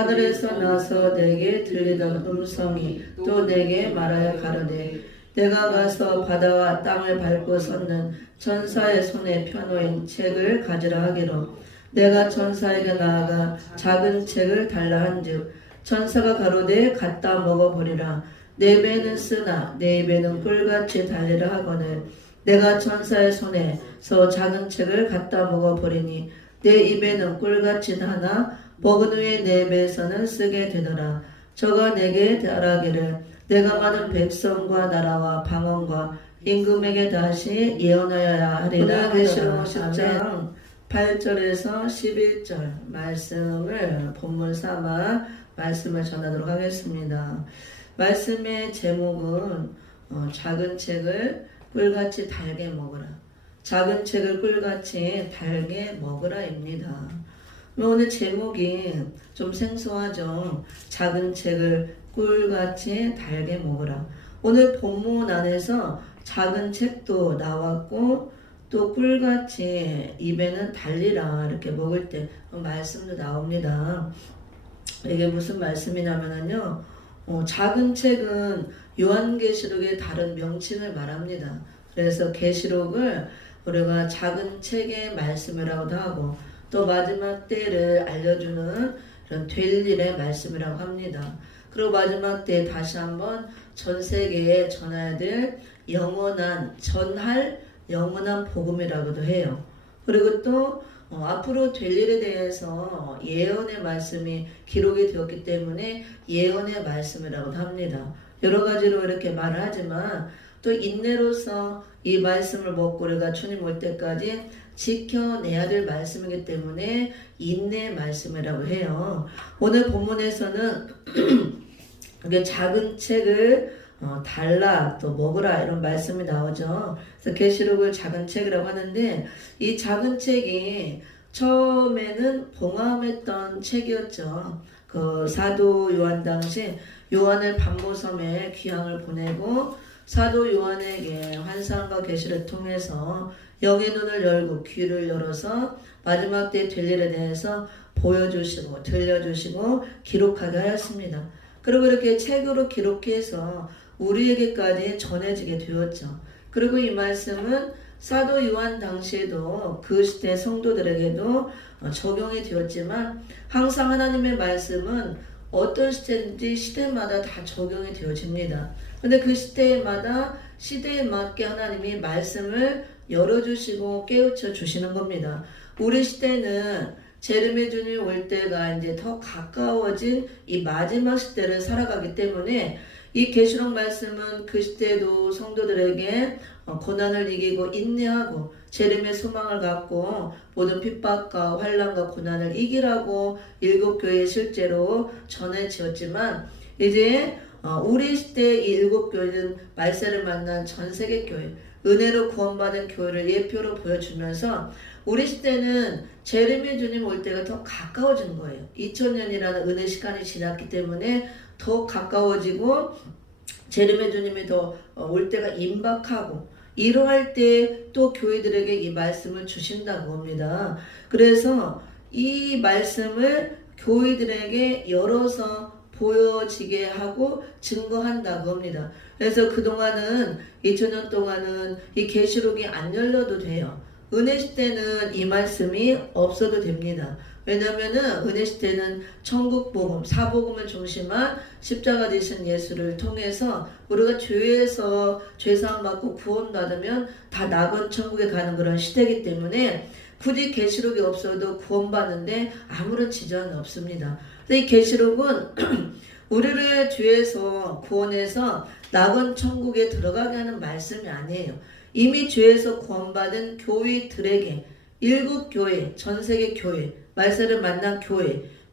하늘에서 나서 내게 들리던 음성이 또 내게 말하여 가로되 내가 가서 바다와 땅을 밟고 섰는 천사의 손에 펴놓인 책을 가지라 하기로 내가 천사에게 나아가 작은 책을 달라 한즉 천사가 가로되 갖다 먹어버리라 내 배는 쓰나 내 입에는 꿀같이 달리라 하거늘 내가 천사의 손에서 작은 책을 갖다 먹어버리니 내 입에는 꿀같이 나나 먹은 후에 내 배에서는 쓰게 되더라. 저가 내게 말하기를 내가 많은 백성과 나라와 방언과 임금에게 다시 예언하여야 하리라. 계시록 10장 8절에서 11절 말씀을 본문 삼아 말씀을 전하도록 하겠습니다. 말씀의 제목은 작은 책을 꿀같이 달게 먹으라. 작은 책을 꿀같이 달게 먹으라입니다. 오늘 제목이 좀 생소하죠. 작은 책을 꿀같이 달게 먹으라. 오늘 본문 안에서 작은 책도 나왔고 또 꿀같이 입에는 달리라 이렇게 먹을 때 말씀도 나옵니다. 이게 무슨 말씀이냐면요. 작은 책은 요한계시록의 다른 명칭을 말합니다. 그래서 계시록을 우리가 작은 책의 말씀이라고도 하고 또 마지막 때를 알려주는 이런 될 일의 말씀이라고 합니다. 그리고 마지막 때에 다시 한번 전 세계에 전해야 될 전할 영원한 복음이라고도 해요. 그리고 또 앞으로 될 일에 대해서 예언의 말씀이 기록이 되었기 때문에 예언의 말씀이라고도 합니다. 여러 가지로 이렇게 말을 하지만 또 인내로서 이 말씀을 먹고 우리가 주님 올 때까지 지켜내야 될 말씀이기 때문에 인내의 말씀이라고 해요. 오늘 본문에서는 이게 작은 책을 달라 또 먹으라 이런 말씀이 나오죠. 그래서 계시록을 작은 책이라고 하는데 이 작은 책이 처음에는 봉함했던 책이었죠. 그 사도 요한 당시 요한을 반모섬에 귀향을 보내고 사도 요한에게 환상과 계시를 통해서 영의 눈을 열고 귀를 열어서 마지막 때 될 일에 대해서 보여주시고 들려주시고 기록하게 하였습니다. 그리고 이렇게 책으로 기록해서 우리에게까지 전해지게 되었죠. 그리고 이 말씀은 사도 요한 당시에도 그 시대 성도들에게도 적용이 되었지만 항상 하나님의 말씀은 어떤 시대인지 시대마다 다 적용이 되어집니다. 근데 그 시대마다 시대에 맞게 하나님이 말씀을 열어주시고 깨우쳐 주시는 겁니다. 우리 시대는 재림의 주님 올 때가 이제 더 가까워진 이 마지막 시대를 살아가기 때문에 이 계시록 말씀은 그 시대에도 성도들에게 고난을 이기고 인내하고 재림의 소망을 갖고 모든 핍박과 환난과 고난을 이기라고 일곱 교회에 실제로 전해지었지만 이제 우리 시대의 이 일곱 교회는 말세를 만난 전 세계 교회 은혜로 구원받은 교회를 예표로 보여주면서 우리 시대는 재림의 주님 올 때가 더 가까워진 거예요. 2000년이라는 은혜 시간이 지났기 때문에 더 가까워지고 재림의 주님이 더 올 때가 임박하고 이러할 때 또 교회들에게 이 말씀을 주신다고 합니다. 그래서 이 말씀을 교회들에게 열어서 보여지게 하고 증거한다고 합니다. 그래서 그동안은 2000년 동안은 이 계시록이 안 열려도 돼요. 은혜 시대는 이 말씀이 없어도 됩니다. 왜냐면은 은혜 시대는 천국 복음, 사복음을 중심한 십자가 되신 예수를 통해서 우리가 죄에서 죄사함 받고 구원받으면 다 낙원 천국에 가는 그런 시대이기 때문에 굳이 계시록이 없어도 구원받는데 아무런 지장은 없습니다. 이 계시록은 우리를 죄에서 구원해서 낙원 천국에 들어가게 하는 말씀이 아니에요. 이미 죄에서 구원받은 교회들에게 일곱 교회, 전 세계 교회, 말세를 만난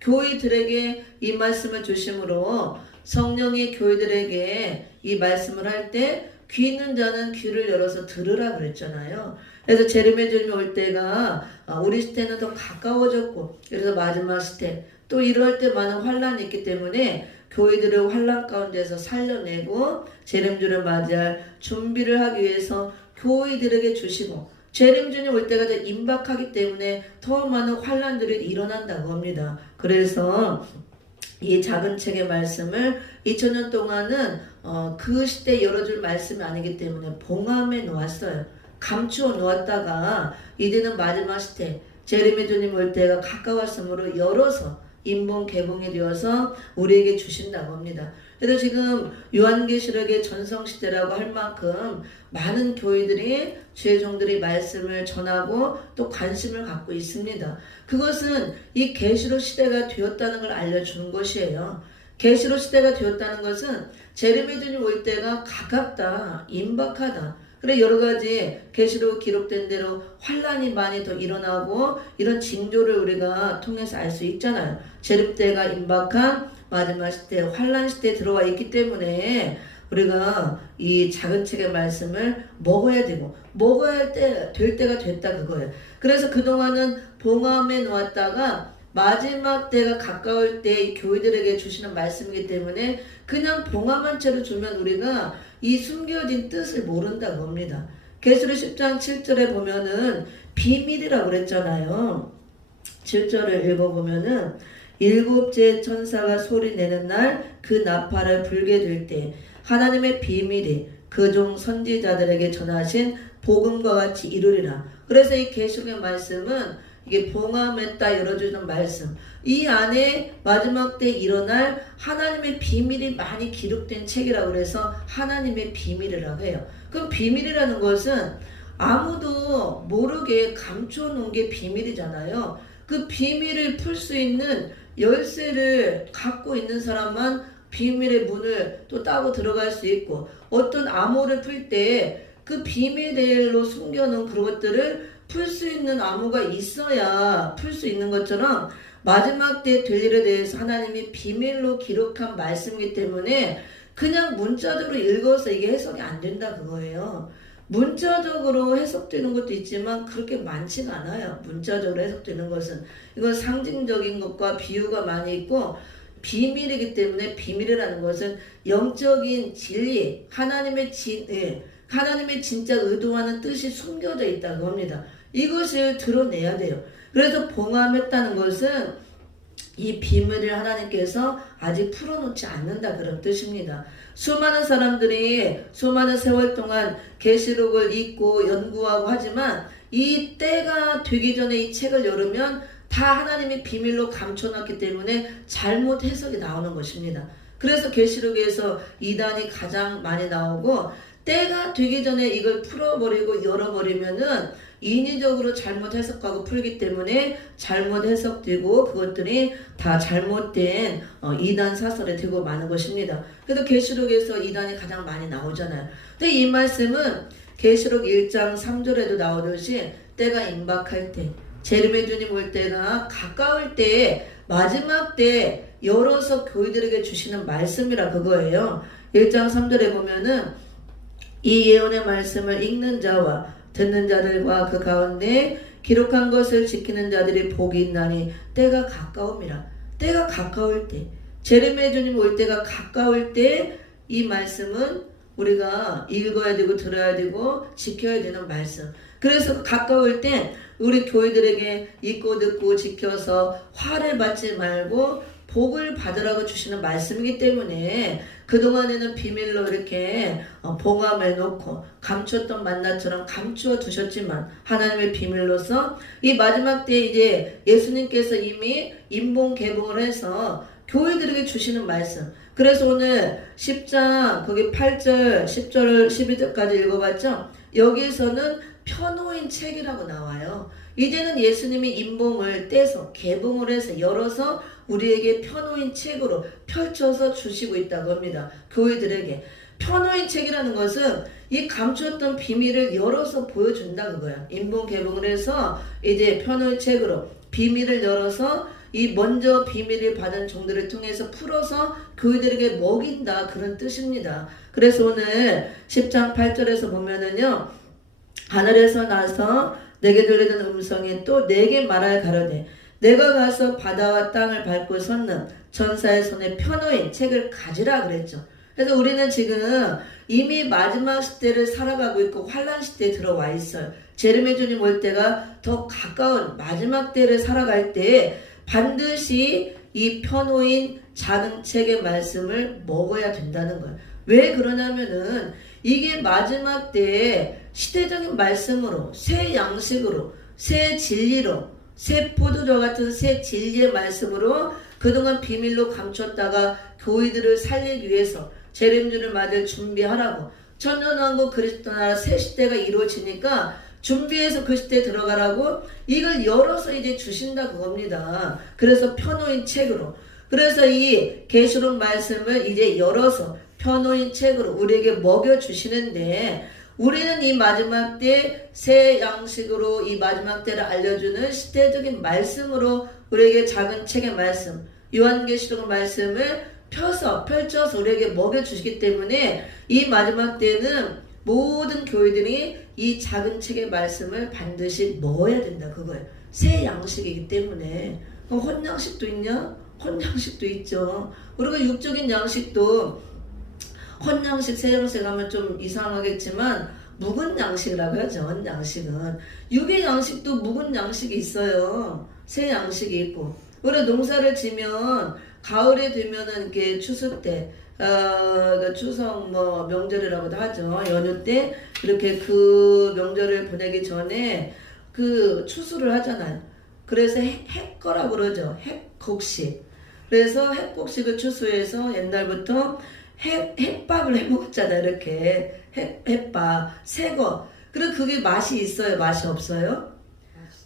교회들에게 이 말씀을 주심으로 성령이 교회들에게 이 말씀을 할 때 귀 있는 자는 귀를 열어서 들으라 그랬잖아요. 그래서 재림의 주님이 올 때가 우리 시대는 더 가까워졌고 그래서 마지막 시대 또 이럴 때 많은 환란이 있기 때문에 교회들을 환란 가운데서 살려내고 재림주를 맞이할 준비를 하기 위해서 교회들에게 주시고 재림주님 올 때가 더 임박하기 때문에 더 많은 환란들이 일어난다고 합니다. 그래서 이 작은 책의 말씀을 2000년 동안은 그 시대에 열어줄 말씀이 아니기 때문에 봉함해 놓았어요. 감추어 놓았다가 이제는 마지막 시대 재림의 주님 올 때가 가까웠으므로 열어서 인본 개봉이 되어서 우리에게 주신다고 합니다. 그래서 지금 요한계시록의 전성시대라고 할 만큼 많은 교회들이 주의 종들이 말씀을 전하고 또 관심을 갖고 있습니다. 그것은 이 계시록 시대가 되었다는 걸 알려주는 것이에요. 계시록 시대가 되었다는 것은 재림의 주님 올 때가 가깝다, 임박하다. 그래 여러 가지 계시록 기록된 대로 환란이 많이 더 일어나고 이런 징조를 우리가 통해서 알 수 있잖아요. 재림 때가 임박한 마지막 시대, 환란 시대에 들어와 있기 때문에 우리가 이 작은 책의 말씀을 먹어야 되고 먹어야 될 때가 됐다 그거예요. 그래서 그동안은 봉함해 놓았다가 마지막 때가 가까울 때 교회들에게 주시는 말씀이기 때문에 그냥 봉함한 채로 주면 우리가 이 숨겨진 뜻을 모른다고 합니다. 계시록 10장 7절에 보면은 비밀이라고 그랬잖아요. 7절을 읽어보면은 일곱째 천사가 소리내는 날 그 나팔을 불게 될 때 하나님의 비밀이 그 종 선지자들에게 전하신 복음과 같이 이루리라. 그래서 이 계시록의 말씀은 이게 봉함했다 열어주는 말씀, 이 안에 마지막 때 일어날 하나님의 비밀이 많이 기록된 책이라고 그래서 하나님의 비밀이라고 해요. 그럼 비밀이라는 것은 아무도 모르게 감춰놓은 게 비밀이잖아요. 그 비밀을 풀 수 있는 열쇠를 갖고 있는 사람만 비밀의 문을 또 따고 들어갈 수 있고, 어떤 암호를 풀 때 그 비밀로 숨겨놓은 그것들을 풀 수 있는 암호가 있어야 풀 수 있는 것처럼 마지막 때 될 일에 대해서 하나님이 비밀로 기록한 말씀이기 때문에 그냥 문자적으로 읽어서 이게 해석이 안 된다 그거예요. 문자적으로 해석되는 것도 있지만 그렇게 많지는 않아요. 문자적으로 해석되는 것은 이건 상징적인 것과 비유가 많이 있고 비밀이기 때문에 비밀이라는 것은 영적인 진리, 하나님의 진짜 의도하는 뜻이 숨겨져 있다고 합니다. 이것을 드러내야 돼요. 그래서 봉함했다는 것은 이 비밀을 하나님께서 아직 풀어놓지 않는다 그런 뜻입니다. 수많은 사람들이 수많은 세월 동안 계시록을 읽고 연구하고 하지만 이 때가 되기 전에 이 책을 열으면 다 하나님이 비밀로 감춰놨기 때문에 잘못 해석이 나오는 것입니다. 그래서 계시록에서 이단이 가장 많이 나오고 때가 되기 전에 이걸 풀어버리고 열어버리면은 인위적으로 잘못 해석하고 풀기 때문에 잘못 해석되고 그것들이 다 잘못된 이단 사설에 되고 마는 것입니다. 그래서 계시록에서 이단이 가장 많이 나오잖아요. 근데 이 말씀은 계시록 1장 3절에도 나오듯이 때가 임박할 때, 재림의 주님 올 때가 가까울 때, 마지막 때 열어서 교회들에게 주시는 말씀이라 그거예요. 1장 3절에 보면은 이 예언의 말씀을 읽는 자와 듣는 자들과 그 가운데 기록한 것을 지키는 자들이 복이 있나니 때가 가까움이라. 때가 가까울 때, 재림의 주님 올 때가 가까울 때 이 말씀은 우리가 읽어야 되고 들어야 되고 지켜야 되는 말씀. 그래서 가까울 때 우리 교회들에게 읽고 듣고 지켜서 화를 받지 말고 복을 받으라고 주시는 말씀이기 때문에 그동안에는 비밀로 이렇게 봉함해 놓고 감췄던 만나처럼 감추어 두셨지만 하나님의 비밀로서 이 마지막 때 이제 예수님께서 이미 인본 개봉을 해서 교회들에게 주시는 말씀. 그래서 오늘 10장 거기 8절 10절 11절까지 읽어봤죠. 여기에서는 펴놓인 책이라고 나와요. 이제는 예수님이 인봉을 떼서 개봉을 해서 열어서 우리에게 펴놓인 책으로 펼쳐서 주시고 있다고 합니다. 교회들에게 펴놓인 책이라는 것은 이 감추었던 비밀을 열어서 보여준다 그거야. 인봉 개봉을 해서 이제 펴놓인 책으로 비밀을 열어서 이 먼저 비밀을 받은 종들을 통해서 풀어서 교회들에게 먹인다 그런 뜻입니다. 그래서 오늘 10장 8절에서 보면은요, 하늘에서 나서 내게 들리는 음성이 또 내게 말하여 가로되 내가 가서 바다와 땅을 밟고 섰는 천사의 손에 펴놓인 책을 가지라 그랬죠. 그래서 우리는 지금 이미 마지막 시대를 살아가고 있고 환란 시대에 들어와 있어요. 재림의 주님 올 때가 더 가까운 마지막 때를 살아갈 때 반드시 이 펴놓인 작은 책의 말씀을 먹어야 된다는 거예요. 왜 그러냐면은 이게 마지막 때에 시대적인 말씀으로, 새 양식으로, 새 진리로, 새 포도주 같은 새 진리의 말씀으로 그동안 비밀로 감췄다가 교회들을 살리기 위해서 재림주를 맞을 준비하라고, 천년왕국 그리스도 나라 새 시대가 이루어지니까 준비해서 그 시대에 들어가라고 이걸 열어서 이제 주신다 그겁니다. 그래서 펴놓인 책으로, 그래서 이 계시록 말씀을 이제 열어서 펴놓인 책으로 우리에게 먹여주시는데, 우리는 이 마지막 때 새 양식으로 이 마지막 때를 알려주는 시대적인 말씀으로 우리에게 작은 책의 말씀, 요한계시록 말씀을 펼쳐서 우리에게 먹여주시기 때문에 이 마지막 때는 모든 교회들이 이 작은 책의 말씀을 반드시 먹어야 된다 그거예요. 새 양식이기 때문에. 그럼 혼양식도 있냐? 혼양식도 있죠. 그리고 육적인 양식도 혼양식, 새 양식 하면 좀 이상하겠지만 묵은 양식이라고 하죠. 혼양식은. 육의 양식도 묵은 양식이 있어요. 새 양식이 있고. 그리고 농사를 지면 가을에 되면은 이렇게 추수 때, 추석 명절이라고도 하죠. 연휴 때 이렇게 그 명절을 보내기 전에 그 추수를 하잖아요. 그래서 핵거라고 그러죠. 핵곡식. 그래서 핵곡식을 추수해서 옛날부터 햇밥을 해 먹었잖아요. 이렇게 햇밥, 새거. 그리고 그게 맛이 있어요? 맛이 없어요?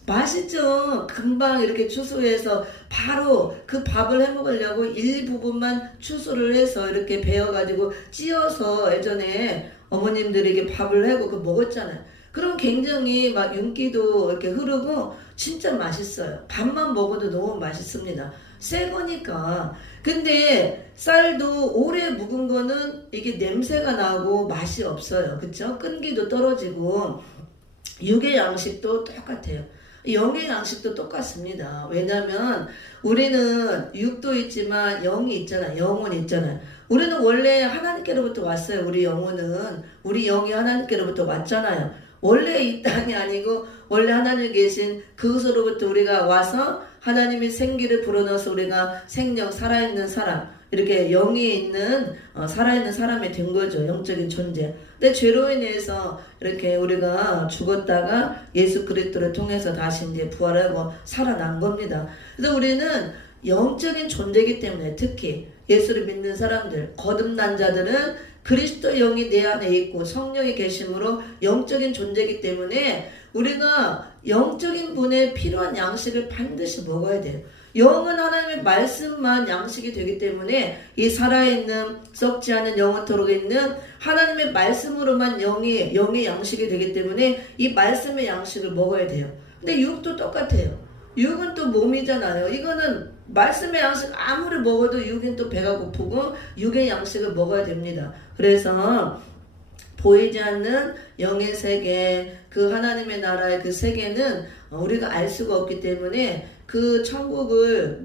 맛있죠. 금방 이렇게 추수해서 바로 그 밥을 해 먹으려고 일부분만 추수를 해서 이렇게 베어가지고 찧어서 예전에 어머님들이 이렇게 밥을 하고 그 먹었잖아요. 그럼 굉장히 막 윤기도 이렇게 흐르고 진짜 맛있어요. 밥만 먹어도 너무 맛있습니다. 새 거니까. 근데 쌀도 오래 묵은 거는 이게 냄새가 나고 맛이 없어요. 그쵸? 끈기도 떨어지고. 육의 양식도 똑같아요. 영의 양식도 똑같습니다. 왜냐면 우리는 육도 있지만 영이 있잖아요. 영혼 있잖아요. 우리는 원래 하나님께로부터 왔어요. 우리 영혼은. 우리 영이 하나님께로부터 왔잖아요. 원래 이 땅이 아니고 원래 하나님 계신 그곳으로부터 우리가 와서 하나님이 생기를 불어넣어서 우리가 생명, 살아있는 사람, 이렇게 영이 있는 살아있는 사람이 된 거죠. 영적인 존재. 근데 죄로 인해서 이렇게 우리가 죽었다가 예수 그리스도를 통해서 다시 이제 부활하고 살아난 겁니다. 그래서 우리는 영적인 존재이기 때문에, 특히 예수를 믿는 사람들, 거듭난 자들은 그리스도 영이 내 안에 있고 성령이 계심으로 영적인 존재이기 때문에 우리가 영적인 분에 필요한 양식을 반드시 먹어야 돼요. 영은 하나님의 말씀만 양식이 되기 때문에 이 살아있는 썩지 않은 영원토록 있는 하나님의 말씀으로만 영의 양식이 되기 때문에 이 말씀의 양식을 먹어야 돼요. 근데 육도 똑같아요. 육은 또 몸이잖아요. 이거는 말씀의 양식 아무리 먹어도 육은 또 배가 고프고 육의 양식을 먹어야 됩니다. 그래서 보이지 않는 영의 세계, 그 하나님의 나라의 그 세계는 우리가 알 수가 없기 때문에 그 천국을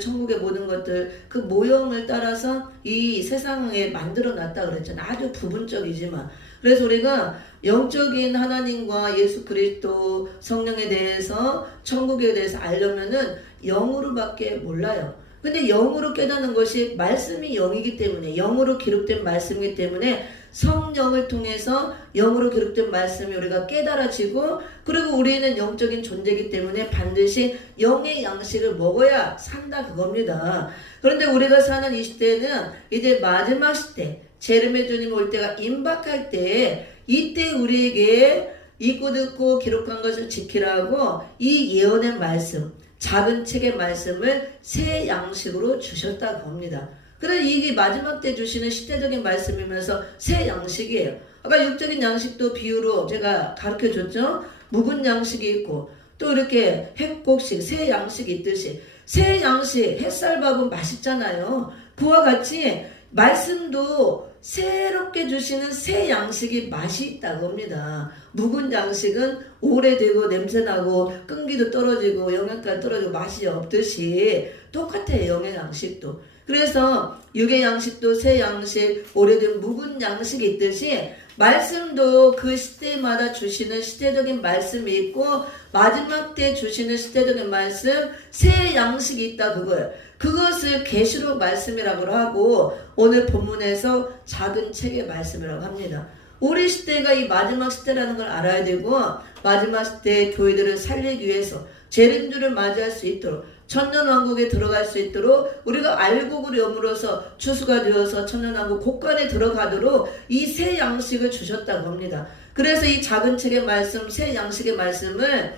천국의 모든 것들 그 모형을 따라서 이 세상에 만들어 놨다 그랬잖아요. 아주 부분적이지만. 그래서 우리가 영적인 하나님과 예수 그리스도 성령에 대해서 천국에 대해서 알려면은 영으로밖에 몰라요. 근데 영으로 깨닫는 것이 말씀이 영이기 때문에, 영으로 기록된 말씀이기 때문에 성령을 통해서 영으로 기록된 말씀이 우리가 깨달아지고, 그리고 우리는 영적인 존재이기 때문에 반드시 영의 양식을 먹어야 산다 그겁니다. 그런데 우리가 사는 이 시대는 이제 마지막 시대, 재림의 주님 올 때가 임박할 때, 이때 우리에게 읽고 듣고 기록한 것을 지키라고 이 예언의 말씀, 작은 책의 말씀을 새 양식으로 주셨다고 합니다. 그래서 이게 마지막 때 주시는 시대적인 말씀이면서 새 양식이에요. 아까 육적인 양식도 비유로 제가 가르쳐 줬죠. 묵은 양식이 있고 또 이렇게 핵곡식, 새 양식이 있듯이 새 양식, 햇살밥은 맛있잖아요. 그와 같이 말씀도 새롭게 주시는 새 양식이 맛이 있다고 합니다. 묵은 양식은 오래되고 냄새나고 끈기도 떨어지고 영양가 떨어지고 맛이 없듯이 똑같아요. 영의 양식도. 그래서 육의 양식도 새 양식, 오래된 묵은 양식이 있듯이 말씀도 그 시대마다 주시는 시대적인 말씀이 있고 마지막 때 주시는 시대적인 말씀 새 양식이 있다 그거예요. 그것을 계시록 말씀이라고 하고 오늘 본문에서 작은 책의 말씀이라고 합니다. 우리 시대가 이 마지막 시대라는 걸 알아야 되고 마지막 시대의 교회들을 살리기 위해서 재림주를 맞이할 수 있도록 천년왕국에 들어갈 수 있도록 우리가 알곡을 여물어서 추수가 되어서 천년왕국 곳간에 들어가도록 이 새 양식을 주셨다고 합니다. 그래서 이 작은 책의 말씀, 새 양식의 말씀을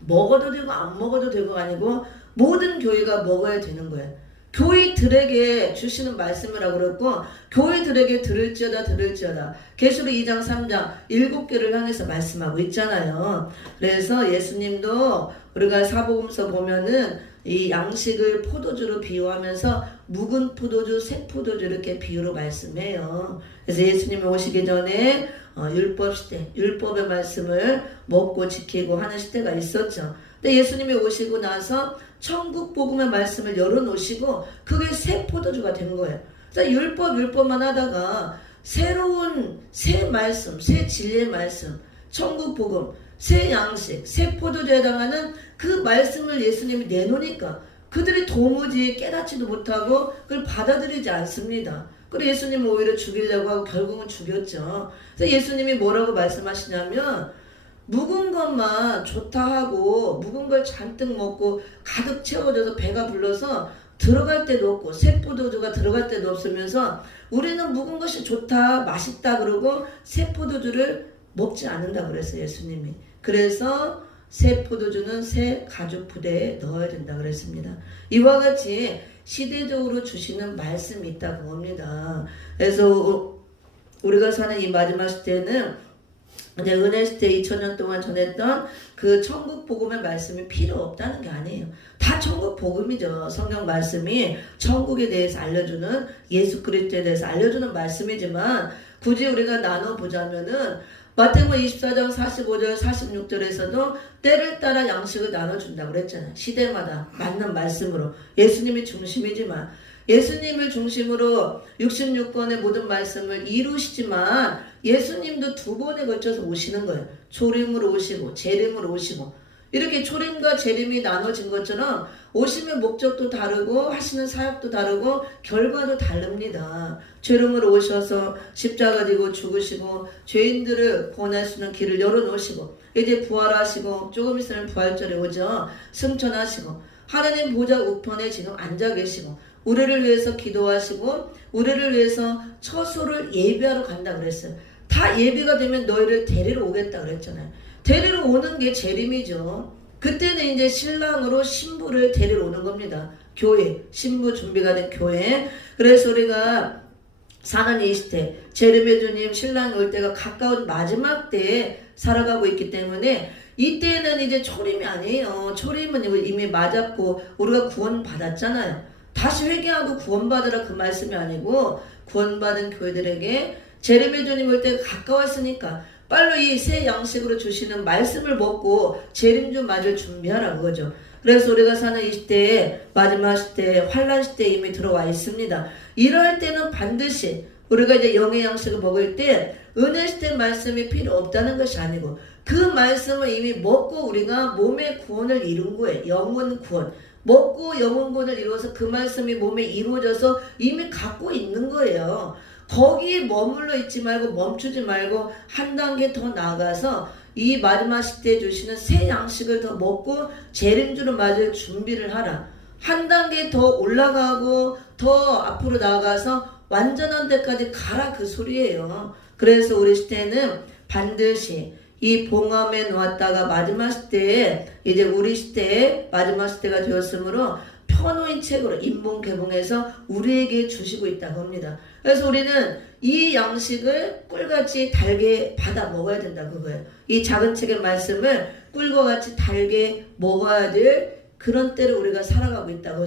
먹어도 되고 안 먹어도 되고가 아니고 모든 교회가 먹어야 되는 거예요. 교회들에게 주시는 말씀이라고 그랬고 교회들에게 들을지어다 계시록 2장 3장 7개를 향해서 말씀하고 있잖아요. 그래서 예수님도 우리가 사복음서 보면은 이 양식을 포도주로 비유하면서 묵은 포도주, 새 포도주 이렇게 비유로 말씀해요. 그래서 예수님이 오시기 전에 율법 시대, 율법의 말씀을 먹고 지키고 하는 시대가 있었죠. 근데 예수님이 오시고 나서 천국 복음의 말씀을 열어놓으시고 그게 새 포도주가 된 거예요. 그래서 율법만 하다가 새로운 새 말씀, 새 진리의 말씀, 천국 복음, 새 양식, 새 포도주에 해당하는 그 말씀을 예수님이 내놓으니까 그들이 도무지 깨닫지도 못하고 그걸 받아들이지 않습니다. 그리고 예수님은 오히려 죽이려고 하고 결국은 죽였죠. 그래서 예수님이 뭐라고 말씀하시냐면 묵은 것만 좋다 하고 묵은 걸 잔뜩 먹고 가득 채워져서 배가 불러서 들어갈 때도 없고 새 포도주가 들어갈 때도 없으면서 우리는 묵은 것이 좋다 맛있다 그러고 새 포도주를 먹지 않는다 그랬어요. 예수님이. 그래서 새 포도주는 새 가죽 부대에 넣어야 된다 그랬습니다. 이와 같이 시대적으로 주시는 말씀이 있다고 합니다. 그래서 우리가 사는 이 마지막 시대는 이제 은혜 시대 2000년 동안 전했던 그 천국 복음의 말씀이 필요 없다는 게 아니에요. 다 천국 복음이죠. 성경 말씀이 천국에 대해서 알려주는 예수 그리스도에 대해서 알려주는 말씀이지만 굳이 우리가 나눠보자면은 마태복음 24장 45절 46절에서도 때를 따라 양식을 나눠준다고 그랬잖아요. 시대마다 맞는 말씀으로 예수님이 중심이지만 예수님을 중심으로 66권의 모든 말씀을 이루시지만 예수님도 2번에 걸쳐서 오시는 거예요. 초림으로 오시고 재림으로 오시고 이렇게 초림과 재림이 나눠진 것처럼 오심의 목적도 다르고 하시는 사역도 다르고 결과도 다릅니다. 초림으로 오셔서 십자가 지고 죽으시고 죄인들을 구원할 수 있는 길을 열어놓으시고 이제 부활하시고 조금 있으면 부활절에 오죠. 승천하시고 하나님 보좌 우편에 지금 앉아 계시고 우리를 위해서 기도하시고 우리를 위해서 처소를 예비하러 간다 그랬어요. 다 예비가 되면 너희를 데리러 오겠다 그랬잖아요. 데리러 오는 게 재림이죠. 그때는 이제 신랑으로 신부를 데리러 오는 겁니다. 교회, 신부 준비가 된 교회. 그래서 우리가 사는 이 시대, 재림의 주님 신랑이 올 때가 가까운 마지막 때에 살아가고 있기 때문에 이때는 이제 초림이 아니에요. 초림은 이미 맞았고 우리가 구원 받았잖아요. 다시 회개하고 구원받으라 그 말씀이 아니고 구원받은 교회들에게 재림의 주님 올 때가 가까웠으니까 빨리 이 새 양식으로 주시는 말씀을 먹고 재림주 맞을 준비하라 그거죠. 그래서 우리가 사는 이 시대에 마지막 시대에 환란 시대에 이미 들어와 있습니다. 이럴 때는 반드시 우리가 이제 영의 양식을 먹을 때 은혜 시대 말씀이 필요 없다는 것이 아니고 그 말씀을 이미 먹고 우리가 몸의 구원을 이룬 거예요. 영혼 구원. 먹고 영혼 구원을 이루어서 그 말씀이 몸에 이루어져서 이미 갖고 있는 거예요. 거기에 머물러 있지 말고 멈추지 말고 한 단계 더 나아가서 이 마지막 시대에 주시는 새 양식을 더 먹고 재림주로 맞을 준비를 하라. 한 단계 더 올라가고 더 앞으로 나아가서 완전한 데까지 가라 그 소리예요. 그래서 우리 시대는 반드시 이 봉함에 놓았다가 마지막 시대에 이제 우리 시대에 마지막 시대가 되었으므로 편호인 책으로 인본 개봉해서 우리에게 주시고 있다고 합니다. 그래서 우리는 이 양식을 꿀같이 달게 받아 먹어야 된다 그거예요. 이 작은 책의 말씀을 꿀과 같이 달게 먹어야 될 그런 때를 우리가 살아가고 있다고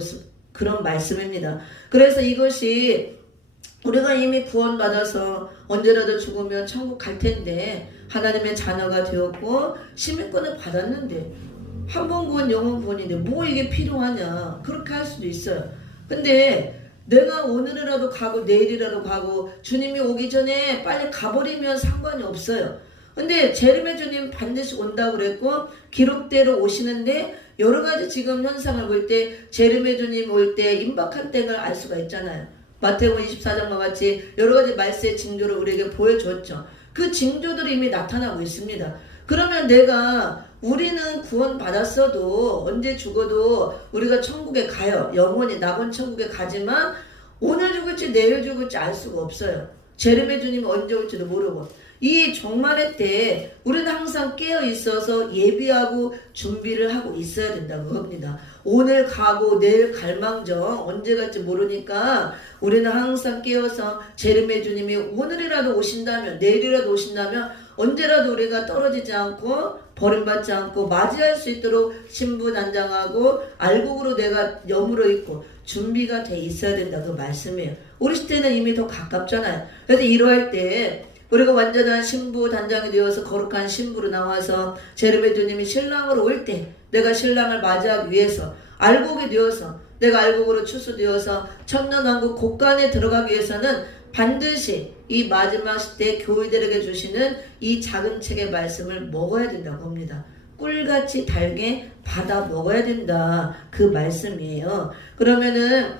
그런 말씀입니다. 그래서 이것이 우리가 이미 구원받아서 언제라도 죽으면 천국 갈 텐데 하나님의 자녀가 되었고 시민권을 받았는데 한 번 구원 영원 구원인데 뭐 이게 필요하냐 그렇게 할 수도 있어요. 근데 내가 오늘이라도 가고 내일이라도 가고 주님이 오기 전에 빨리 가버리면 상관이 없어요. 근데 재림의 주님 반드시 온다고 그랬고 기록대로 오시는데 여러 가지 지금 현상을 볼 때 재림의 주님 올 때 임박한 때를 알 수가 있잖아요. 마태복음 24장과 같이 여러 가지 말세의 징조를 우리에게 보여줬죠. 그 징조들이 이미 나타나고 있습니다. 그러면 우리는 구원 받았어도 언제 죽어도 우리가 천국에 가요. 영원히 낙원 천국에 가지만 오늘 죽을지 내일 죽을지 알 수가 없어요. 재림의 주님은 언제 올지도 모르고 이 종말의 때 우리는 항상 깨어 있어서 예비하고 준비를 하고 있어야 된다고 합니다. 오늘 가고 내일 갈망정 언제 갈지 모르니까 우리는 항상 깨어서 재림의 주님이 오늘이라도 오신다면 내일이라도 오신다면 언제라도 우리가 떨어지지 않고 버림받지 않고 맞이할 수 있도록 신부단장하고 알곡으로 내가 여물어 있고 준비가 돼 있어야 된다 그 말씀이에요. 우리 시대는 이미 더 가깝잖아요. 그래서 이러할 때 우리가 완전한 신부 단장이 되어서 거룩한 신부로 나와서 재림의 주님이 신랑으로 올 때 내가 신랑을 맞이하기 위해서 알곡이 되어서 내가 알곡으로 추수되어서 천년왕국 곳간에 들어가기 위해서는 반드시 이 마지막 시대 교회들에게 주시는 이 작은 책의 말씀을 먹어야 된다고 합니다. 꿀같이 달게 받아 먹어야 된다 그 말씀이에요. 그러면은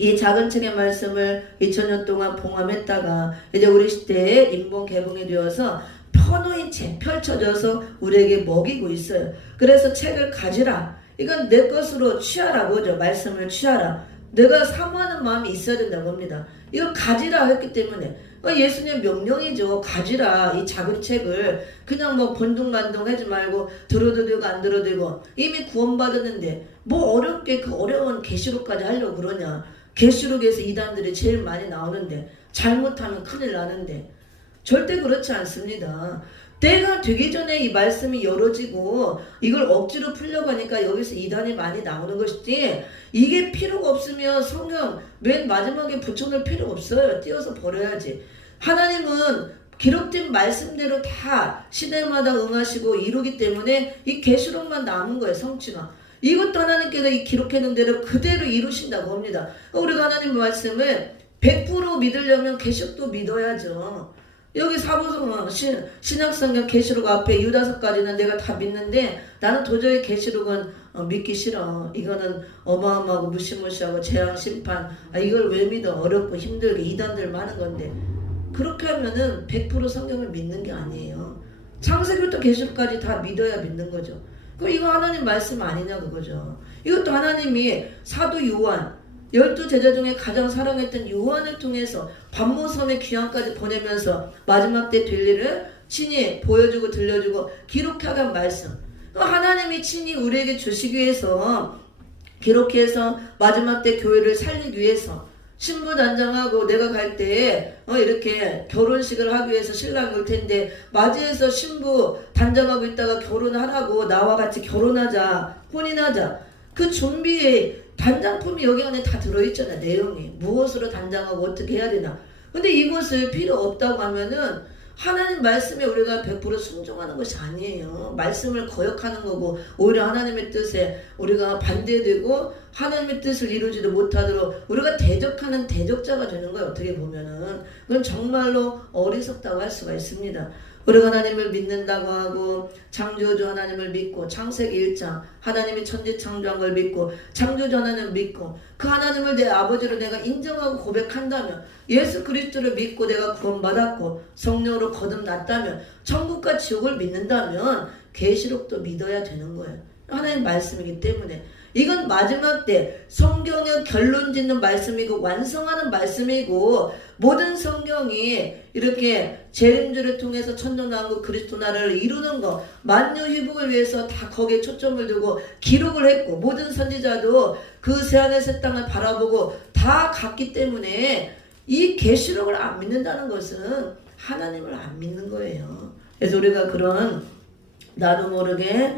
이 작은 책의 말씀을 2000년 동안 봉함했다가 이제 우리 시대에 인본 개봉이 되어서 편호인 책 펼쳐져서 우리에게 먹이고 있어요. 그래서 책을 가지라. 이건 내 것으로 취하라 그죠. 말씀을 취하라. 내가 사모하는 마음이 있어야 된다고 합니다. 이걸 가지라 했기 때문에 예수님의 명령이죠. 가지라 이 작은 책을 그냥 뭐 번둥반둥 하지 말고 들어도 되고 안 들어도 되고 이미 구원받았는데 뭐 어렵게 그 어려운 계시록까지 하려고 그러냐. 계시록에서 이단들이 제일 많이 나오는데 잘못하면 큰일 나는데 절대 그렇지 않습니다. 때가 되기 전에 이 말씀이 열어지고 이걸 억지로 풀려고 하니까 여기서 이단이 많이 나오는 것이지 이게 필요가 없으면 성경 맨 마지막에 붙여놓을 필요가 없어요. 띄어서 버려야지. 하나님은 기록된 말씀대로 다 시대마다 응하시고 이루기 때문에 이 계시록만 남은 거예요. 성취가. 이것도 하나님께서 이 기록해놓은 대로 그대로 이루신다고 합니다. 우리가 하나님 말씀을 100% 믿으려면 계시록도 믿어야죠. 여기 사보성 신약성경 계시록 앞에 유다서까지는 내가 다 믿는데 나는 도저히 계시록은 믿기 싫어. 이거는 어마어마하고 무시무시하고 재앙 심판 이걸 왜 믿어. 어렵고 힘들게 이단들 많은 건데 그렇게 하면은 100% 성경을 믿는 게 아니에요. 창세기부터 계시록까지 다 믿어야 믿는 거죠. 그럼 이거 하나님 말씀 아니냐 그거죠. 이것도 하나님이 사도 요한 12제자 중에 가장 사랑했던 요한을 통해서 반모섬의 귀환까지 보내면서 마지막 때 될 일을 친히 보여주고 들려주고 기록하게 한 말씀. 하나님이 친히 우리에게 주시기 위해서 기록해서 마지막 때 교회를 살리기 위해서 신부 단장하고 내가 갈 때 이렇게 결혼식을 하기 위해서 신랑이 올 텐데 맞이해서 신부 단장하고 있다가 결혼하라고 나와 같이 결혼하자 혼인하자 그 준비에 단장품이 여기 안에 다 들어있잖아. 내용이 무엇으로 단장하고 어떻게 해야 되나. 근데 이것을 필요 없다고 하면은 하나님 말씀에 우리가 100% 순종하는 것이 아니에요. 말씀을 거역하는 거고 오히려 하나님의 뜻에 우리가 반대되고 하나님의 뜻을 이루지도 못하도록 우리가 대적하는 대적자가 되는 거예요. 어떻게 보면은 그건 정말로 어리석다고 할 수가 있습니다. 우리가 하나님을 믿는다고 하고 창조주 하나님을 믿고 창세기 1장 하나님이 천지 창조한 걸 믿고 창조주 하나님을 믿고 그 하나님을 내 아버지로 내가 인정하고 고백한다면 예수 그리스도를 믿고 내가 구원받았고 성령으로 거듭났다면 천국과 지옥을 믿는다면 계시록도 믿어야 되는 거예요. 하나님 말씀이기 때문에 이건 마지막 때 성경의 결론 짓는 말씀이고 완성하는 말씀이고 모든 성경이 이렇게 재림주를 통해서 천년왕국 그리스도 나라를 이루는 거 만유 회복을 위해서 다 거기에 초점을 두고 기록을 했고 모든 선지자도 그 새하늘 새 땅을 바라보고 다 갔기 때문에 이 계시록을 안 믿는다는 것은 하나님을 안 믿는 거예요. 그래서 우리가 그런 나도 모르게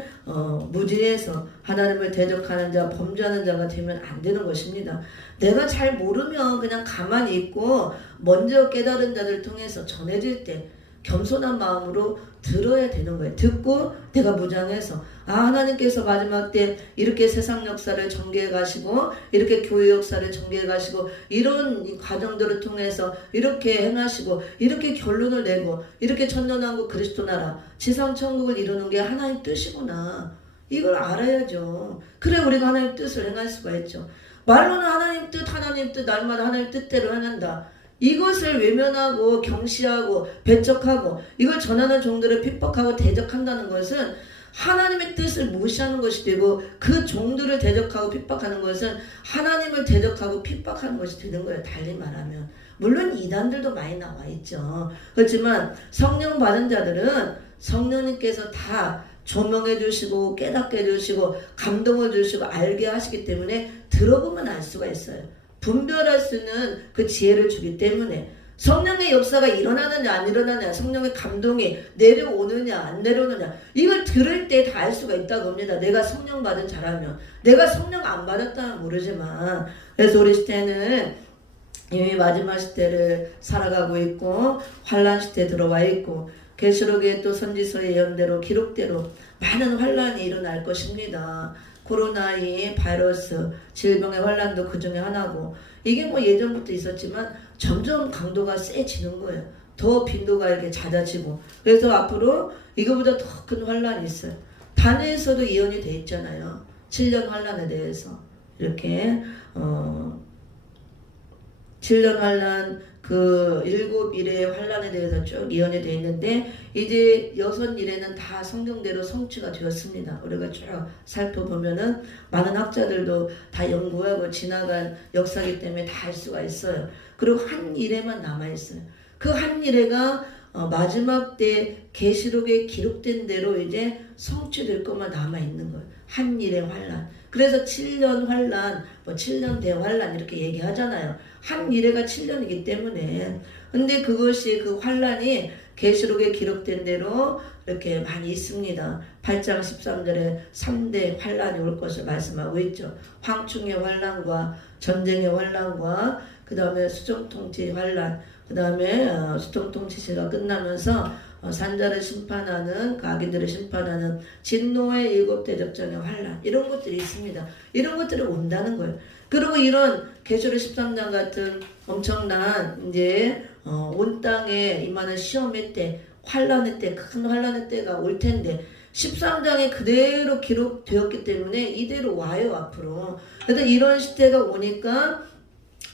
무지해서 하나님을 대적하는 자 범죄하는 자가 되면 안 되는 것입니다. 내가 잘 모르면 그냥 가만히 있고 먼저 깨달은 자들 통해서 전해질 때 겸손한 마음으로 들어야 되는 거예요. 듣고 내가 무장해서 하나님께서 마지막 때 이렇게 세상 역사를 전개해 가시고 이렇게 교회 역사를 전개해 가시고 이런 과정들을 통해서 이렇게 행하시고 이렇게 결론을 내고 이렇게 천년왕국 그리스도 나라 지상 천국을 이루는 게 하나님 뜻이구나. 이걸 알아야죠. 그래 우리가 하나님 뜻을 행할 수가 있죠. 말로는 하나님 뜻 날마다 하나님 뜻대로 행한다. 이것을 외면하고 경시하고 배척하고 이걸 전하는 종들을 핍박하고 대적한다는 것은 하나님의 뜻을 무시하는 것이 되고 그 종들을 대적하고 핍박하는 것은 하나님을 대적하고 핍박하는 것이 되는 거예요. 달리 말하면. 물론 이단들도 많이 나와 있죠. 그렇지만 성령 받은 자들은 성령님께서 다 조명해 주시고 깨닫게 해 주시고 감동을 주시고 알게 하시기 때문에 들어보면 알 수가 있어요. 분별할 수 있는 그 지혜를 주기 때문에 성령의 역사가 일어나느냐 안 일어나느냐 성령의 감동이 내려오느냐 안 내려오느냐 이걸 들을 때 다 알 수가 있다고 합니다. 내가 성령 받은 자라면 내가 성령 안 받았다면 모르지만 그래서 우리 시대는 이미 마지막 시대를 살아가고 있고 환란 시대에 들어와 있고 계시록에 또 선지서의 예언대로 기록대로 많은 환란이 일어날 것입니다. 코로나2 바이러스 질병의 환란도 그 중에 하나고 이게 뭐 예전부터 있었지만 점점 강도가 세지는 거예요. 더 빈도가 이렇게 잦아지고 그래서 앞으로 이거보다 더 큰 환란이 있어요. 다니엘서도 예언이 돼 있잖아요. 7년 환란에 대해서 이렇게 7년 환란 그 7일의 환란에 대해서 쭉 예언이 되어 있는데 이제 6일에는 다 성경대로 성취가 되었습니다. 우리가 쭉 살펴보면은 많은 학자들도 다 연구하고 지나간 역사이기 때문에 다 알 수가 있어요. 그리고 한 일에만 남아있어요. 그 한 일에가 마지막 때 계시록에 기록된 대로 이제 성취될 것만 남아있는 거예요. 한 일의 환란. 그래서 7년 환란, 뭐 7년 대환란 이렇게 얘기하잖아요. 한 일회가 7년이기 때문에. 근데 그것이 그 환란이 계시록에 기록된 대로 이렇게 많이 있습니다. 8장 13절에 3대 환란이 올 것을 말씀하고 있죠. 황충의 환란과 전쟁의 환란과 그 다음에 수정통치 환란, 그 다음에 수정통치시가 끝나면서 산자를 심판하는 악인들을 심판하는 진노의 7 대접전의 환란 이런 것들이 있습니다. 이런 것들이 온다는 거예요. 그리고 이런 계시록 13장 같은 엄청난 이제 온 땅에 임하는 시험의 때 환란의 때 큰 환란의 때가 올 텐데 13장에 그대로 기록되었기 때문에 이대로 와요 앞으로. 그래서 이런 시대가 오니까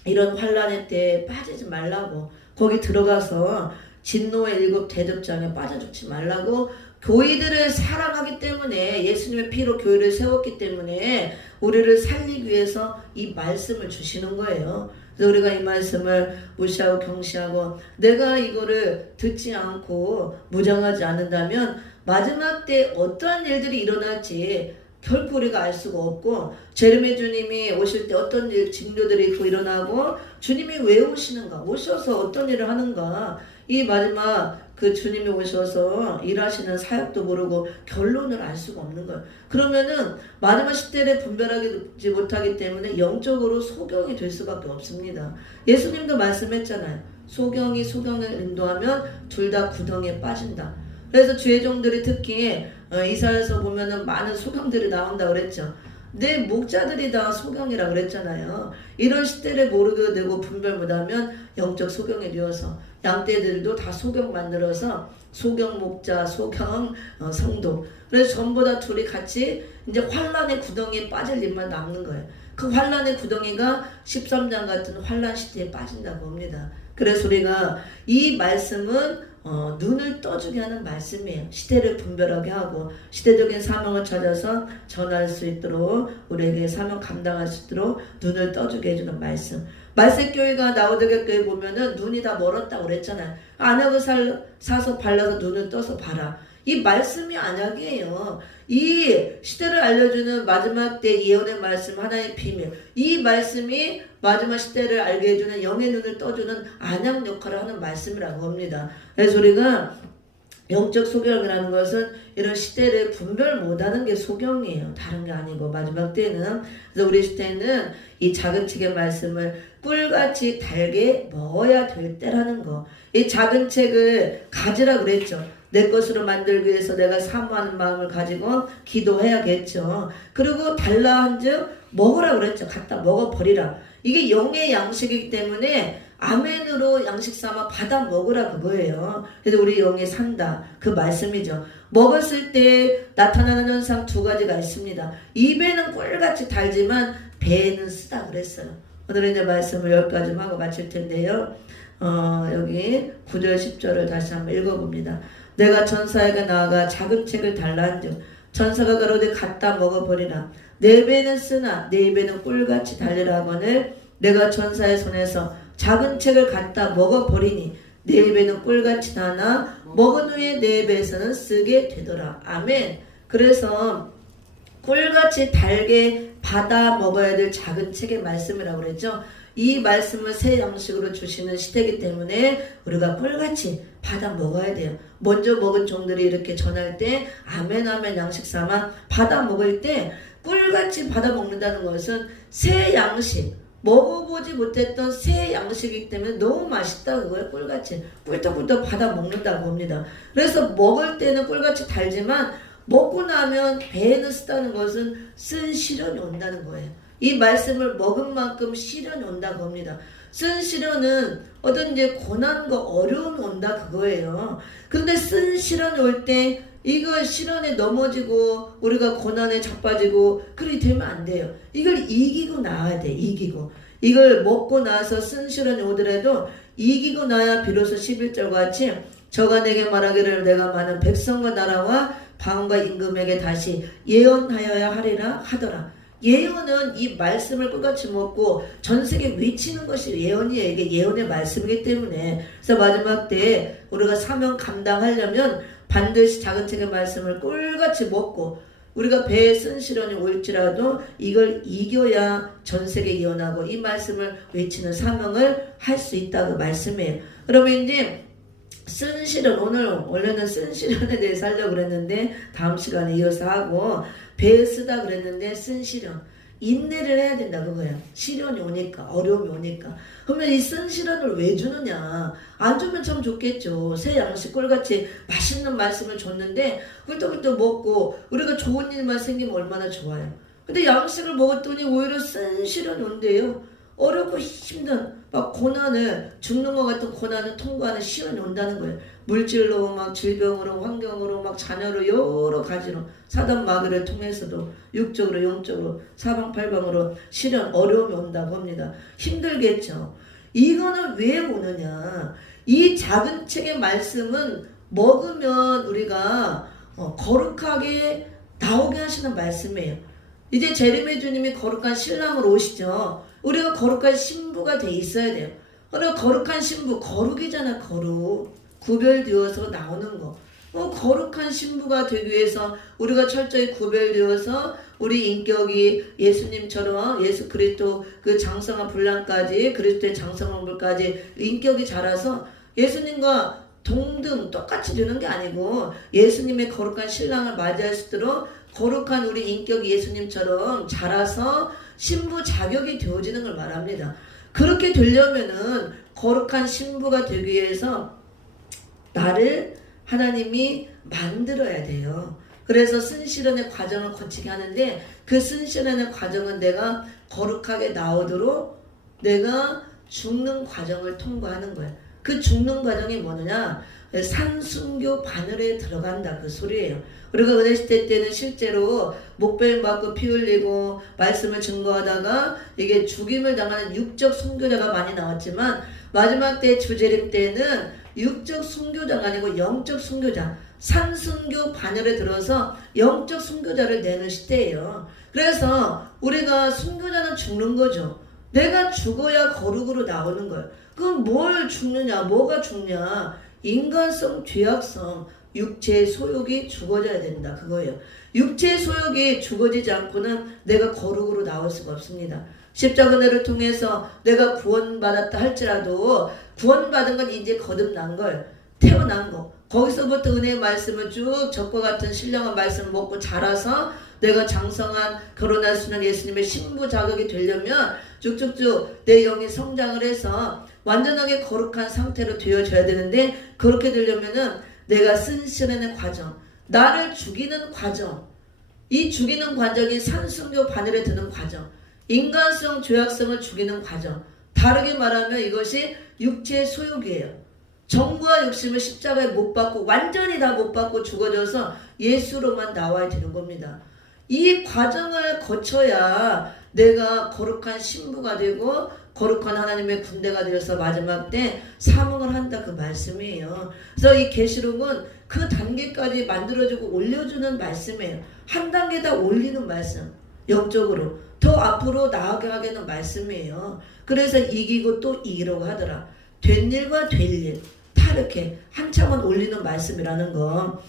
이런 환란의 때에 빠지지 말라고 거기 들어가서 진노의 7 대접장에 빠져 죽지 말라고 교회들을 사랑하기 때문에 예수님의 피로 교회를 세웠기 때문에 우리를 살리기 위해서 이 말씀을 주시는 거예요. 그래서 우리가 이 말씀을 무시하고 경시하고 내가 이거를 듣지 않고 무장하지 않는다면 마지막 때 어떠한 일들이 일어날지 결코 우리가 알 수가 없고 제르메 주님이 오실 때 어떤 일 징조들이 있고 일어나고 주님이 왜 오시는가 오셔서 어떤 일을 하는가 이 마지막 그 주님이 오셔서 일하시는 사역도 모르고 결론을 알 수가 없는 거예요. 그러면은 마지막 시대를 분별하지 못하기 때문에 영적으로 소경이 될 수밖에 없습니다. 예수님도 말씀했잖아요. 소경이 소경을 인도하면 둘 다 구덩이에 빠진다. 그래서 주의 종들이 특히 이사야서 보면은 많은 소경들이 나온다 그랬죠. 내 목자들이 다 소경이라 그랬잖아요. 이런 시대를 모르게 되고 분별 못하면 영적 소경이 되어서 양떼들도 다 소경 만들어서 소경 목자, 소경 성도. 그래서 전부 다 둘이 같이 이제 환란의 구덩이에 빠질 일만 남는 거예요. 그 환란의 구덩이가 13장 같은 환란 시대에 빠진다고 합니다. 그래서 우리가 이 말씀은 눈을 떠주게 하는 말씀이에요. 시대를 분별하게 하고 시대적인 사명을 찾아서 전할 수 있도록 우리에게 사명 감당할 수 있도록 눈을 떠주게 해주는 말씀. 말세교회가 나오드게 교회 보면은 눈이 다 멀었다고 그랬잖아요. 안약을 사서 발라서 눈을 떠서 봐라. 이 말씀이 안약이에요. 이 시대를 알려주는 마지막 때 예언의 말씀 하나의 비밀. 이 말씀이 마지막 시대를 알게 해주는 영의 눈을 떠주는 안약 역할을 하는 말씀이라고 합니다. 그래서 우리가 영적 소경이라는 것은 이런 시대를 분별 못하는 게 소경이에요. 다른 게 아니고 마지막 때는 그래서 우리 시대는 이 작은 책의 말씀을 꿀같이 달게 먹어야 될 때라는 거. 이 작은 책을 가지라 그랬죠. 내 것으로 만들기 위해서 내가 사모하는 마음을 가지고 기도해야겠죠. 그리고 달라 한즉 먹으라 그랬죠. 갖다 먹어버리라. 이게 영의 양식이기 때문에 아멘으로 양식 삼아 받아 먹으라 그거예요. 그래서 우리 영이 산다 그 말씀이죠. 먹었을 때 나타나는 현상 두 가지가 있습니다. 입에는 꿀같이 달지만 배에는 쓰다 그랬어요. 오늘은 이제 말씀을 여기까지 하고 마칠 텐데요. 여기 9절 10절을 다시 한번 읽어봅니다. 내가 천사에게 나아가 작은 책을 달라 한즉 천사가 가로되 갖다 먹어버리라. 내 배는 쓰나 내 입에는 꿀같이 달리라 하거늘 내가 천사의 손에서 작은 책을 갖다 먹어버리니 내 입에는 꿀같이 나나 먹은 후에 내 입에서는 쓰게 되더라. 아멘. 그래서 꿀같이 달게 받아 먹어야 될 작은 책의 말씀이라고 그랬죠. 이 말씀을 새 양식으로 주시는 시대이기 때문에 우리가 꿀같이 받아 먹어야 돼요. 먼저 먹은 종들이 이렇게 전할 때 아멘 아멘 양식 삼아 받아 먹을 때 꿀같이 받아 먹는다는 것은 새 양식, 먹어보지 못했던 새 양식이기 때문에 너무 맛있다 그거예요. 꿀같이 꿀떡꿀떡 받아 먹는다고 봅니다. 그래서 먹을 때는 꿀같이 달지만 먹고 나면 배에는 쓰다는 것은 쓴 시련이 온다는 거예요. 이 말씀을 먹은 만큼 시련이 온다고 합니다. 쓴 시련은 어떤 이제 고난과 어려움이 온다 그거예요. 그런데 쓴 시련이 올 때 이걸 시련에 넘어지고 우리가 고난에 자빠지고 그렇게 되면 안 돼요. 이걸 이기고 나와야 돼. 이기고. 이걸 먹고 나서 쓴 시련이 오더라도 이기고 나야 비로소 11절 같이 저가 내게 말하기를 내가 많은 백성과 나라와 방과 임금에게 다시 예언하여야 하리라 하더라. 예언은 이 말씀을 끝같이 먹고 전 세계 외치는 것이 예언이에요. 이게 예언의 말씀이기 때문에. 그래서 마지막 때에 우리가 사명 감당하려면 반드시 작은 책의 말씀을 꿀같이 먹고 우리가 배에 쓴 시련이 올지라도 이걸 이겨야 전 세계 예언하고 이 말씀을 외치는 사명을 할 수 있다고 말씀이에요. 여러분 이제 쓴 시련 오늘 원래는 쓴 시련에 대해서 하려고 그랬는데 다음 시간에 이어서 하고 배에 쓰다 그랬는데 쓴 시련 인내를 해야 된다 그거야. 시련이 오니까 어려움이 오니까. 그러면 이 쓴 시련을 왜 주느냐. 안 주면 참 좋겠죠. 새 양식 꿀같이 맛있는 말씀을 줬는데 꿀떡꿀떡 먹고 우리가 좋은 일만 생기면 얼마나 좋아요. 근데 양식을 먹었더니 오히려 쓴 시련이 온대요. 어렵고 힘든 막 고난을 죽는 것 같은 고난을 통과하는 시련이 온다는 거예요. 물질로 막 질병으로 환경으로 막 자녀로 여러 가지로 사단 마귀를 통해서도 육적으로 영적으로 사방팔방으로 시련 어려움이 온다고 합니다. 힘들겠죠. 이거는 왜 오느냐. 이 작은 책의 말씀은 먹으면 우리가 거룩하게 나오게 하시는 말씀이에요. 이제 재림의 주님이 거룩한 신랑으로 오시죠. 우리가 거룩한 신부가 돼 있어야 돼요. 그리고 거룩한 신부, 거룩이잖아. 거룩. 구별되어서 나오는 거. 거룩한 신부가 되기 위해서 우리가 철저히 구별되어서 우리 인격이 예수님처럼 예수 그리스도 그 장성한 분량까지 그리스도의 장성한 물까지 인격이 자라서 예수님과 동등 똑같이 되는 게 아니고 예수님의 거룩한 신랑을 맞이할 수 있도록 거룩한 우리 인격이 예수님처럼 자라서 신부 자격이 되어지는 걸 말합니다. 그렇게 되려면은 거룩한 신부가 되기 위해서 나를 하나님이 만들어야 돼요. 그래서 쓴시련의 과정을 거치게 하는데 그 쓴시련의 과정은 내가 거룩하게 나오도록 내가 죽는 과정을 통과하는 거예요. 그 죽는 과정이 뭐느냐? 산순교 바늘에 들어간다 그 소리예요. 우리가 은혜 시대 때는 실제로 목벨 맞고 피 흘리고 말씀을 증거하다가 이게 죽임을 당하는 육적 순교자가 많이 나왔지만 마지막 때 주재림 때는 육적 순교자가 아니고 영적 순교자 산순교 바늘에 들어서 영적 순교자를 내는 시대예요. 그래서 우리가 순교자는 죽는 거죠. 내가 죽어야 거룩으로 나오는 거예요. 그럼 뭘 죽느냐? 뭐가 죽냐? 인간성, 죄악성, 육체의 소욕이 죽어져야 된다. 그거예요. 육체의 소욕이 죽어지지 않고는 내가 거룩으로 나올 수가 없습니다. 십자가 은혜를 통해서 내가 구원받았다 할지라도 구원받은 건 이제 거듭난 걸 태어난 거. 거기서부터 은혜의 말씀을 쭉 적과 같은 신령한 말씀을 먹고 자라서 내가 장성한 결혼할 수 있는 예수님의 신부 자격이 되려면 쭉쭉쭉 내 영이 성장을 해서 완전하게 거룩한 상태로 되어져야 되는데, 그렇게 되려면은 내가 쓴실현의 과정, 나를 죽이는 과정, 이 죽이는 과정이 산순교 바늘에 드는 과정, 인간성 죄악성을 죽이는 과정, 다르게 말하면 이것이 육체의 소욕이에요. 정과 욕심을 십자가에 못 받고 완전히 다 못 받고 죽어져서 예수로만 나와야 되는 겁니다. 이 과정을 거쳐야 내가 거룩한 신부가 되고 거룩한 하나님의 군대가 되어서 마지막 때 사명을 한다, 그 말씀이에요. 그래서 이 계시록은 그 단계까지 만들어주고 올려주는 말씀이에요. 한 단계 다 올리는 말씀, 영적으로 더 앞으로 나아가게 하는 말씀이에요. 그래서 이기고 또 이기려고 하더라. 된 일과 될 일 다 이렇게 한참은 올리는 말씀이라는 거.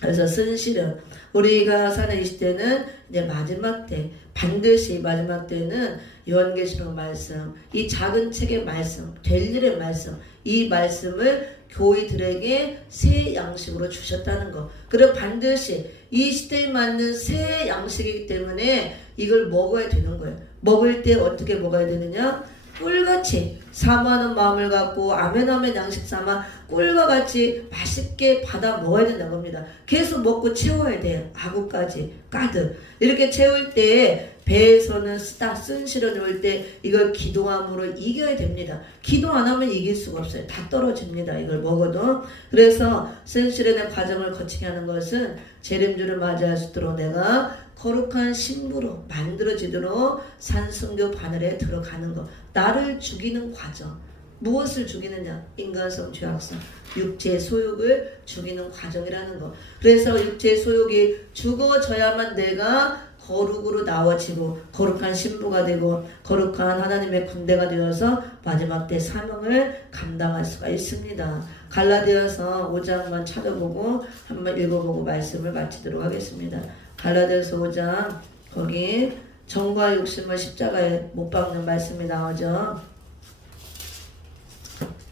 그래서 순실은 우리가 사는 이 시대는 이제 마지막 때, 반드시 마지막 때는 요한계시록 말씀, 이 작은 책의 말씀, 될 일의 말씀, 이 말씀을 교회들에게 새 양식으로 주셨다는 거. 그리고 반드시 이 시대에 맞는 새 양식이기 때문에 이걸 먹어야 되는 거예요. 먹을 때 어떻게 먹어야 되느냐? 꿀같이 사모하는 마음을 갖고 아멘 아멘 양식 삼아 꿀과 같이 맛있게 받아 먹어야 된다는 겁니다. 계속 먹고 채워야 돼요. 아구까지 가득 이렇게 채울 때 배에서는 쓴실을 놓을 때 이걸 기도함으로 이겨야 됩니다. 기도 안 하면 이길 수가 없어요. 다 떨어집니다. 이걸 먹어도. 그래서 쓴실의 과정을 거치게 하는 것은 재림주를 맞이할 수 있도록 내가 거룩한 신부로 만들어지도록 산성교 바늘에 들어가는 것. 나를 죽이는 과정. 무엇을 죽이느냐? 인간성, 죄악성, 육체의 소욕을 죽이는 과정이라는 것. 그래서 육체의 소욕이 죽어져야만 내가 거룩으로 나와지고 거룩한 신부가 되고 거룩한 하나님의 군대가 되어서 마지막 때 사명을 감당할 수가 있습니다. 갈라디아서 5장만 찾아보고 한번 읽어보고 말씀을 마치도록 하겠습니다. 갈라디아서 5장, 거기 정과 욕심을 십자가에 못 박는 말씀이 나오죠.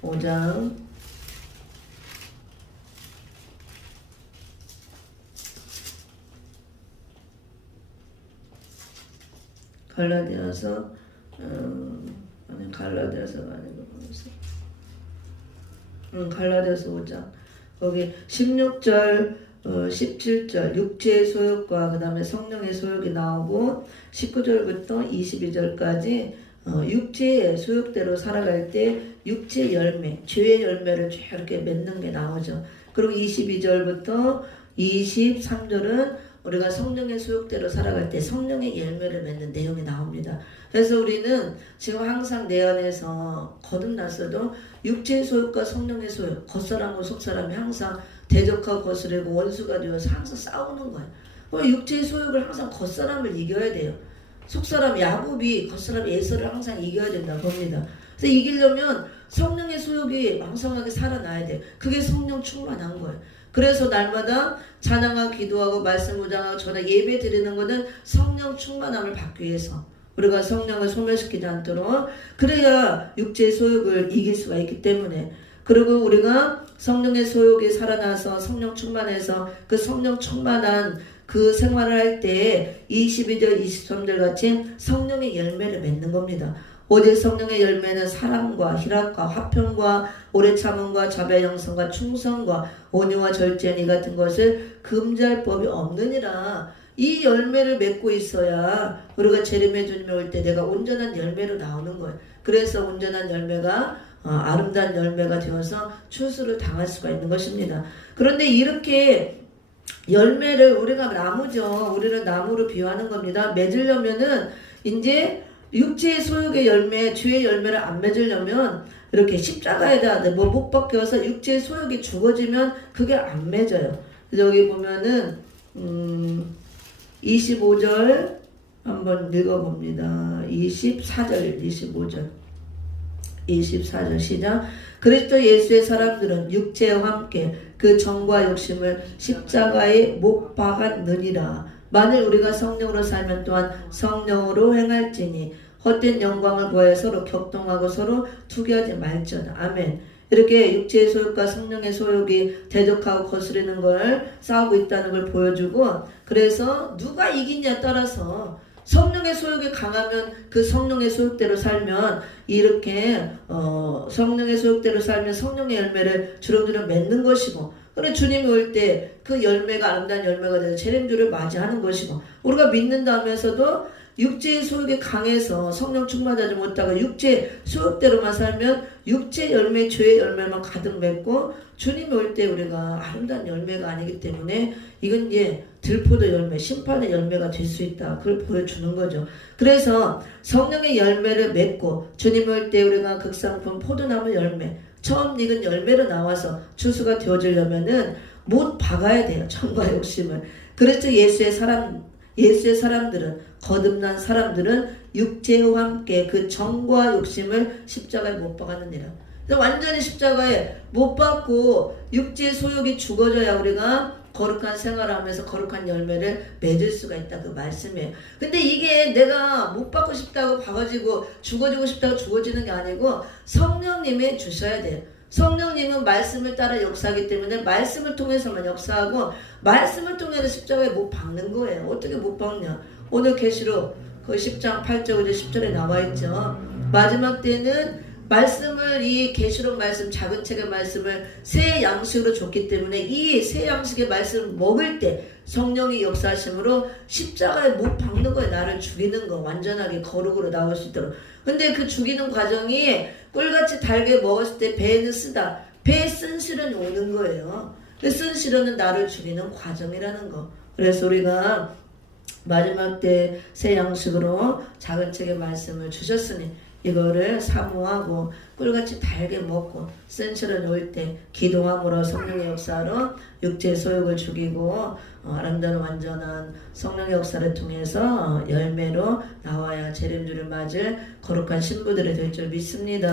5장 갈라디아서 아니 갈라디아서가 아니고 갈라디아서 5장 거기 16절 17절 육체의 소욕과 그 다음에 성령의 소욕이 나오고 19절부터 22절까지 육체의 소욕대로 살아갈 때 육체의 열매, 죄의 열매를 쭉 이렇게 맺는 게 나오죠. 그리고 22절부터 23절은 우리가 성령의 소욕대로 살아갈 때 성령의 열매를 맺는 내용이 나옵니다. 그래서 우리는 지금 항상 내 안에서 거듭났어도 육체의 소욕과 성령의 소욕, 겉사람과 속사람이 항상 대적하고 거스르고 원수가 되어서 항상 싸우는 거예요. 육체의 소욕을 항상 겉사람을 이겨야 돼요. 속사람 야곱이 겉사람 에서를 항상 이겨야 된다고 봅니다. 그래서 이기려면 성령의 소욕이 왕성하게 살아나야 돼요. 그게 성령 충만한 거예요. 그래서 날마다 찬양하고 기도하고 말씀 묵상하고 전화 예배 드리는 것은 성령 충만함을 받기 위해서, 우리가 성령을 소멸시키지 않도록, 그래야 육체의 소욕을 이길 수가 있기 때문에. 그리고 우리가 성령의 소욕이 살아나서 성령 충만해서 그 성령 충만한 그 생활을 할 때 22절 23절 같이 성령의 열매를 맺는 겁니다. 오직 성령의 열매는 사랑과 희락과 화평과 오래 참음과 자비 형성과 충성과 온유와 절제한 이 같은 것을 금지할 법이 없느니라. 이 열매를 맺고 있어야 우리가 재림의 주님이 올 때 내가 온전한 열매로 나오는 거예요. 그래서 온전한 열매가 아름다운 열매가 되어서 추수를 당할 수가 있는 것입니다. 그런데 이렇게 열매를 우리가 나무죠. 우리를 나무로 비유하는 겁니다. 맺으려면은 이제 육체의 소욕의 열매, 주의 열매를 안 맺으려면 이렇게 십자가에다 못 박혀서 육체의 소욕이 죽어지면 그게 안 맺어요. 여기 보면은 25절 한번 읽어봅니다. 24절 24절 시작. 그리스도 예수의 사람들은 육체와 함께 그 정과 욕심을 십자가에 못 박았느니라. 만일 우리가 성령으로 살면 또한 성령으로 행할지니 헛된 영광을 구하여 서로 격동하고 서로 투기하지 말지어다. 아멘. 이렇게 육체의 소욕과 성령의 소욕이 대적하고 거스르는 걸 싸우고 있다는 걸 보여주고, 그래서 누가 이기냐에 따라서 성령의 소욕이 강하면 그 성령의 소욕대로 살면 이렇게 성령의 소욕대로 살면 성령의 열매를 주렁주렁 맺는 것이고, 그래 주님이 올 때 그 열매가 아름다운 열매가 되는 재림주를 맞이하는 것이고, 우리가 믿는다면서도 육체의 소욕이 강해서 성령 충만하지 못하고 육체 소욕대로만 살면 육체 열매, 죄의 열매만 가득 맺고 주님이 올 때 우리가 아름다운 열매가 아니기 때문에 이건 이제 들포도 열매, 심판의 열매가 될 수 있다. 그걸 보여주는 거죠. 그래서 성령의 열매를 맺고 주님이 올 때 우리가 극상품 포도나무 열매, 처음 익은 열매로 나와서 추수가 되어지려면은 못 박아야 돼요. 정과 욕심을. 그래서 예수의 사람들은, 거듭난 사람들은 육체와 함께 그 정과 욕심을 십자가에 못 박았느니라. 완전히 십자가에 못 박고 육체의 소욕이 죽어져야 우리가 거룩한 생활을 하면서 거룩한 열매를 맺을 수가 있다. 그 말씀이에요. 근데 이게 내가 못 받고 싶다고 박아지고 죽어지고 싶다고 죽어지는 게 아니고 성령님이 주셔야 돼요. 성령님은 말씀을 따라 역사하기 때문에 말씀을 통해서만 역사하고 말씀을 통해서 십자가에 못 박는 거예요. 어떻게 못 박냐? 오늘 계시록 그 10장 8절 10절에 나와 있죠. 마지막 때는 말씀을, 이 계시록 말씀, 작은 책의 말씀을 새 양식으로 줬기 때문에 이 새 양식의 말씀을 먹을 때 성령이 역사하심으로 십자가에 못 박는 거예요. 나를 죽이는 거, 완전하게 거룩으로 나올 수 있도록. 근데 그 죽이는 과정이 꿀같이 달게 먹었을 때 배에는 쓰다. 배에 쓴 시련이 오는 거예요. 쓴 시련은 나를 죽이는 과정이라는 거. 그래서 우리가 마지막 때 새 양식으로 작은 책의 말씀을 주셨으니 이거를 사모하고 꿀같이 달게 먹고 쓴 시련이 올 때 기도함으로 성령의 역사로 육체의 소욕을 죽이고 아름다운 완전한 성령의 역사를 통해서 열매로 나와야 재림주를 맞을 거룩한 신부들이 될 줄 믿습니다.